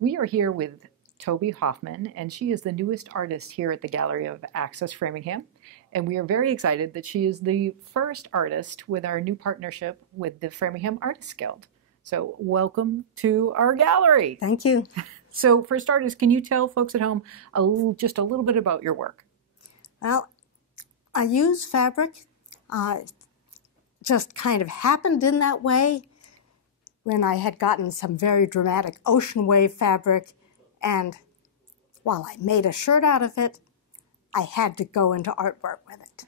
We are here with Tobi Hoffman, and she is the newest artist here at the Gallery of Access Framingham. And we are very excited that she is the first artist with our new partnership with the Framingham Artists Guild. So welcome to our gallery. Thank you. So for starters, can you tell folks at home just a little bit about your work? Well, I use fabric. Just kind of happened in that way when I had gotten some very dramatic ocean wave fabric, and while I made a shirt out of it, I had to go into artwork with it.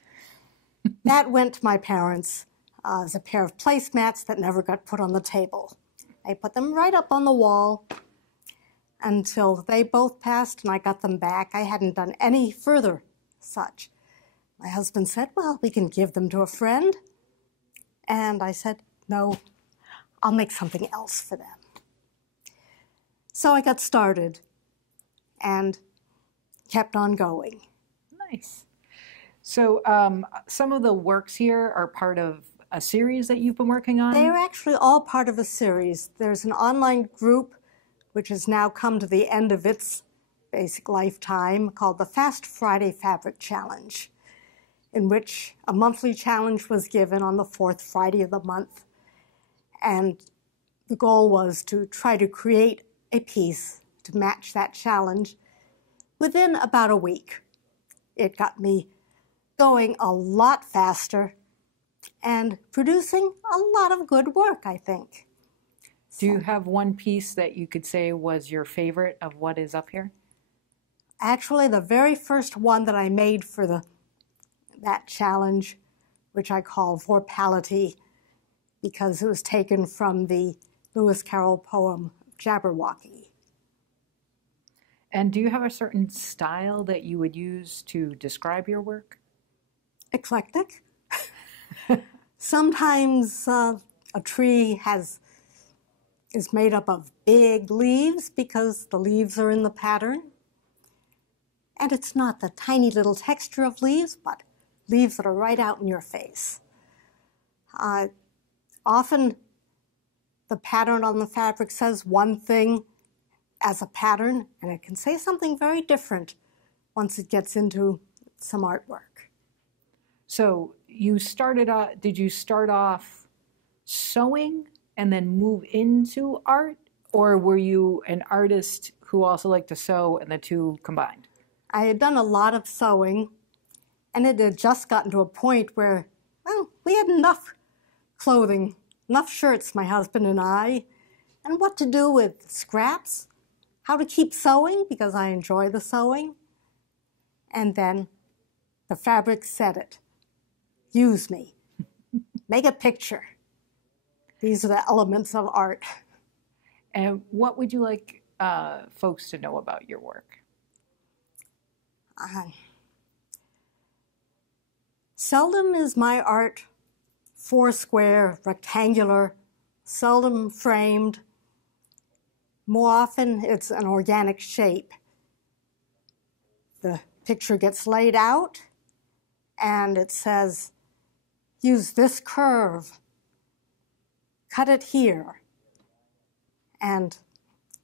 That went to my parents as a pair of placemats that never got put on the table. I put them right up on the wall until they both passed and I got them back. I hadn't done any further such. My husband said, well, we can give them to a friend. And I said, no, I'll make something else for them. So I got started and kept on going. Nice. So some of the works here are part of a series that you've been working on? They're actually all part of a series. There's an online group which has now come to the end of its basic lifetime called the Fast Friday Fabric Challenge, in which a monthly challenge was given on the fourth Friday of the month. And the goal was to try to create a piece to match that challenge within about a week. It got me going a lot faster and producing a lot of good work, I think. Do you have one piece that you could say was your favorite of what is up here? Actually, the very first one that I made for that challenge, which I call Vorpality, because it was taken from the Lewis Carroll poem Jabberwocky. And do you have a certain style that you would use to describe your work? Eclectic. Sometimes a tree is made up of big leaves because the leaves are in the pattern. And it's not the tiny little texture of leaves, but leaves that are right out in your face. Often the pattern on the fabric says one thing as a pattern, and it can say something very different once it gets into some artwork. So you started off, did you start off sewing and then move into art? Or were you an artist who also liked to sew and the two combined? I had done a lot of sewing, and it had just gotten to a point where, well, we had enough clothing, enough shirts, my husband and I, and what to do with scraps, how to keep sewing, because I enjoy the sewing. And then the fabric said it. Use me. Make a picture. These are the elements of art. And what would you like folks to know about your work? Seldom is my art four-square, rectangular, seldom framed. More often, it's an organic shape. The picture gets laid out, and it says, use this curve, cut it here, and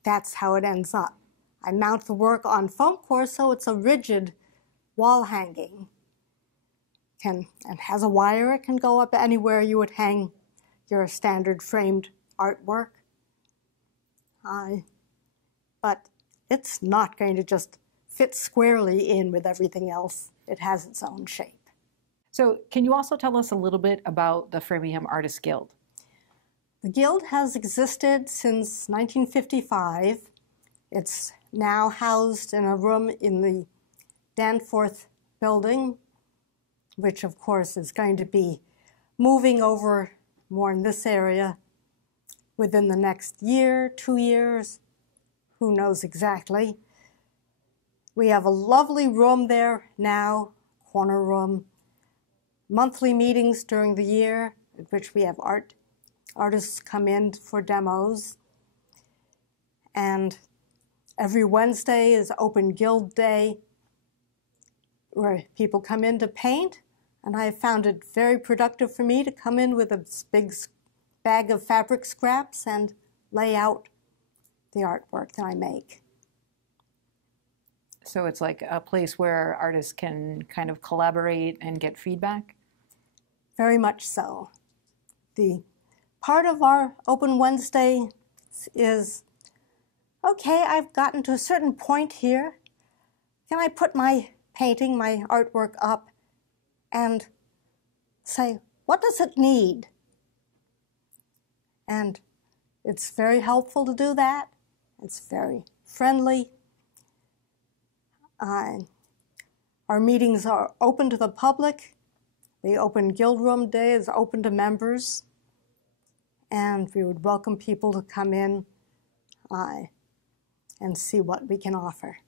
that's how it ends up. I mount the work on foam core, so it's a rigid wall hanging. And has a wire. It can go up anywhere you would hang your standard framed artwork. But it's not going to just fit squarely in with everything else. It has its own shape. So can you also tell us a little bit about the Framingham Artists Guild? The Guild has existed since 1955. It's now housed in a room in the Danforth building, which of course is going to be moving over more in this area within the next year, 2 years, who knows exactly. We have a lovely room there now, corner room, monthly meetings during the year at which we have artists come in for demos. And every Wednesday is Open Guild Day, where people come in to paint. And I have found it very productive for me to come in with a big bag of fabric scraps and lay out the artwork that I make. So it's like a place where artists can kind of collaborate and get feedback? Very much so. The part of our Open Wednesday is, okay, I've gotten to a certain point here. Can I put my painting, my artwork up and say, what does it need? And it's very helpful to do that. It's very friendly. Our meetings are open to the public. The Open Guild Room Day is open to members. And we would welcome people to come in and see what we can offer.